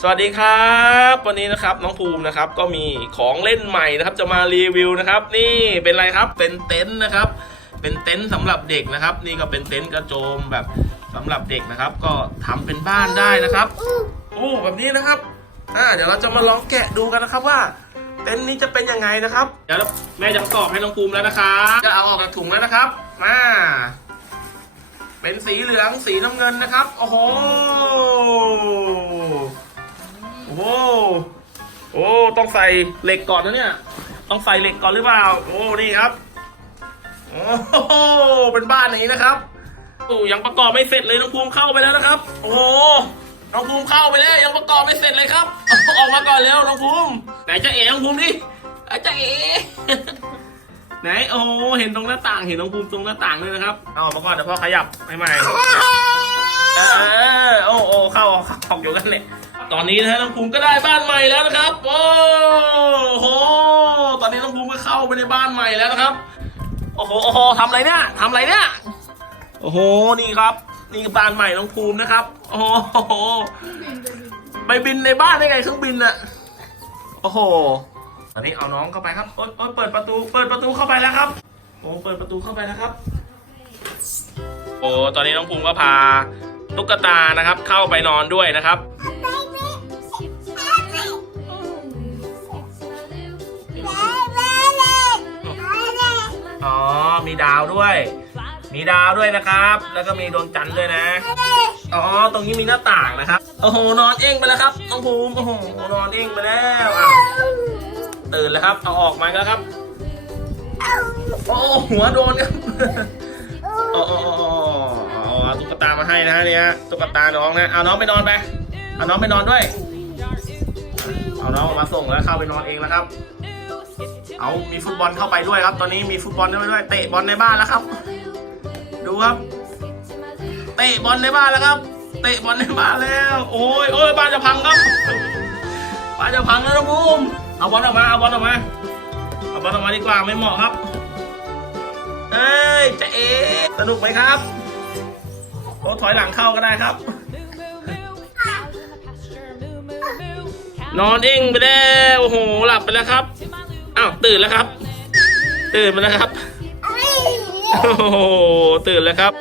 สวัสดีครับ วันนี้นะครับน้องภูมินะครับก็มีของเล่นใหม่นะครับ จะมารีวิวนะครับ นี่เป็นอะไรครับเป็นเต็นท์นะครับ เป็นเต็นท์สำหรับเด็กนะครับ นี่ก็เป็นเต็นท์กระโจมแบบสำหรับเด็กนะครับ ก็ทำเป็นบ้านได้นะครับโอ้แบบนี้นะครับอ่าเดี๋ยวเราจะมาลองแกะดูกันนะครับว่าเต็นท์นี้จะเป็นยังไงนะครับเดี๋ยวแม่จะประกอบให้น้องภูมิแล้วนะครับจะเอาออกจากถุงแล้วนะครับมาเป็นสีเหลืองสีน้ำเงินนะครับโอ้โห โอ้โห โอ้ ต้องใส่เหล็กก่อนนะเนี่ย ต้องใส่เหล็กก่อนหรือเปล่า โอ้ นี่ครับ โอ้โห เป็นบ้านอย่างนี้นะครับโอ้ยังประกอบไม่เสร็จเลยน้องภูมิเข้าไปแล้วนะครับ โอ้น้องภูมิเข้าไปแล้ว ยังประกอบไม่เสร็จเลยครับ ออกมาก่อนเร็วน้องภูมิ ไหนจะเอ๋น้องภูมิดิไหนจะเอ๋ไหน โอ้ เห็นตรงหน้าต่าง เห็นน้องภูมิตรงหน้าต่างเลยนะครับ เอาออกมาก่อนเดี๋ยวพ่อขยับใหม่ๆเออ โอ้โอ้เข้าเข้าออกอยู่กันเนี่ย ตอนนี้นะฮะน้องภูมิก็ได้บ้านใหม่แล้วนะครับ โอ้โห ตอนนี้น้องภูมิก็เข้าไปในบ้านใหม่แล้วนะครับ โอ้โหโอ้โหทำอะไรเนี่ยทำอะไรเนี่ย โอ้โห นี่ครับ นี่บ้านใหม่น้องภูมินะครับ โอ้โห ไปบินในบ้านได้ไงเครื่องบินอะโอ้โห ตอนนี้เอาน้องเข้าไปครับ โอ๊ยโอ๊ยเปิดประตู เปิดประตูเข้าไปแล้วครับ โอ้เปิดประตูเข้าไปแล้วครับ โอ้ ตอนนี้น้องภูมิก็พาตุ๊กตานะครับ เข้าไปนอนด้วยนะครับ มีดาวด้วย มีดาวด้วยนะครับ แล้วก็มีดวงจันทร์ด้วยนะ อ๋อ ตรงนี้มีหน้าต่างนะครับ โอ้โห นอนเองไปแล้วครับน้องภูมิ โอ้โห นอนเองไปแล้วอ้าวตื่นแล้วครับ เอาออกมาแล้วครับ โอ้หัวโดนครับโอ้โอ้เอาตุ๊กตามาให้นะฮะเนี่ยตุ๊กตาน้องนะ เอาน้องไปนอนไป เอาน้องไปนอนด้วย เอาน้องมาส่งแล้วเข้าไปนอนเองแล้วครับ เอามีฟุตบอลเข้าไปด้วยครับ ตอนนี้มีฟุตบอลเข้าไปด้วย เตะบอลในบ้านแล้วครับ ดูครับ เตะบอลในบ้านแล้วครับ เตะบอลในบ้านแล้ว โอ้ยโอ้ยบ้านจะพังครับบ้านจะพังแล้วนะบูมเอาบอลออกมาเอาบอลออกมาเอาบอลออกมาดีกว่าไม่เหมาะครับ เอ้ยจะเอสนุกไหมครับโอ้ถอยหลังเข้าก็ได้ครับ นอนเองไปแล้วโอ้โหหลับไปแล้วครับ อ้าวตื่นแล้วครับ ตื่นมาแล้วครับ โอ้โหตื่นแล้วครับ